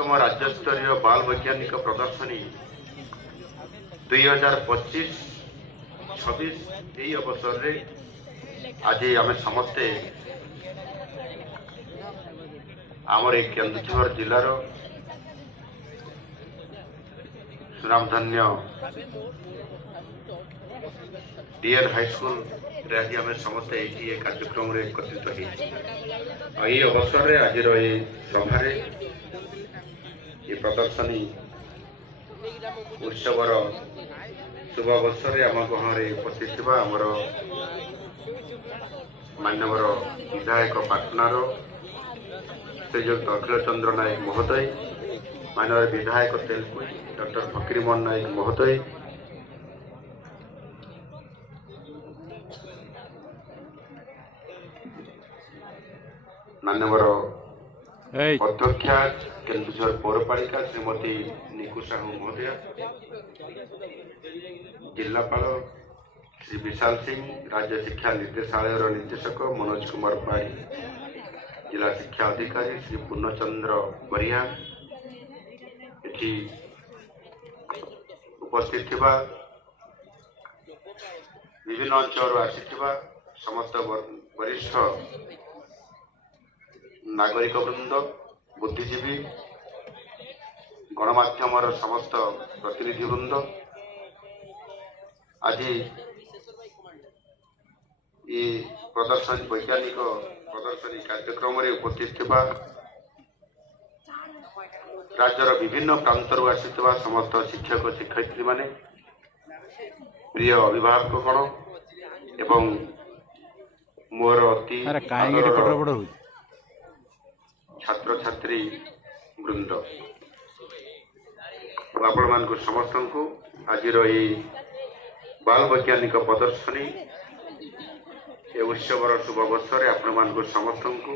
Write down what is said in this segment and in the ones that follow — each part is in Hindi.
तम राज्य स्तरीय बाल वैज्ञानिक प्रदर्शनी 2025-26 यही अवसर रे आज आम समस्ते आमर एक केन्दुझर जिलार सुनामधन्य डीएन हाईस्कूल आज आम समस्ते ये कार्यक्रम एकत्रित होई अवसर रे आज सभार ये प्रदर्शनी उत्सवर शुभ अवसर आम गाँव उपस्थित आमर मान्यवर विधायक पाटनार श्रीजुक्त अखिल चंद्र नायक महोदय, माननीय विधायक तेलकुई डॉक्टर फकीरमोहन नायक महोदय, मान्यवर अध्यक्षा केन्दुझर पौरपालिका श्रीमती निकु साहू महोदय, जिलापाल श्री विशाल सिंह, राज्य शिक्षा निर्देशालय निर्देशक मनोज कुमार पारी, जिला शिक्षा अधिकारी श्री पूर्णचंद्र बरिया, एठी उपस्थित थिबा विभिन्न अंचल आसिथिबा समस्त वरिष्ठ नागरिक वृंद, बुद्धिजीवी, गणमाध्यम समस्त प्रतिनिधि वृंद, आज ये प्रदर्शनी वैज्ञानिक प्रदर्शनी कार्यक्रम रे उपस्थित थिबा राज्यर विभिन्न प्रांतर आसिथिबा समस्त शिक्षक शिक्षयित्री माने, प्रिय अभिभावकगण एवं मोर अति छात्र छात्री वृंद आपण मान समस्त को आज बाल वैज्ञानिक प्रदर्शनी ए उत्सवर शुभ अवसर आपण मान समस्त को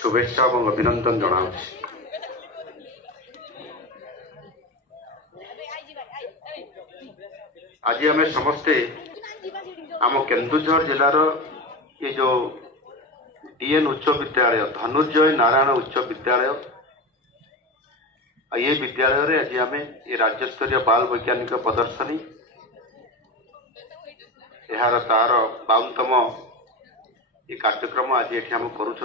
शुभेच्छा और अभिनंदन जनाऊँ। आज आम समस्ते आम केन्दुझर जिलार ये जो डीएन उच्च विद्यालय धनुर्जय नारायण उच्च विद्यालय ये विद्यालय रे आज आम ये राज्य स्तरीय बाल वैज्ञानिक प्रदर्शनी यार तार 52तम ये कार्यक्रम आज ये आम करुँच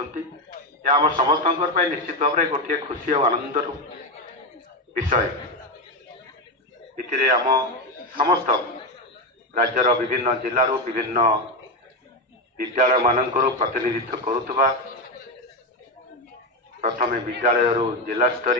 आम समस्त निश्चित भाव में गोटे खुशी और आनंदर विषय आम समस्त राज्यर विभिन्न जिलूर विभिन्न विद्यालय मानकर प्रतिनिधित्व करुवा प्रथम विद्यालय जिला स्तरीय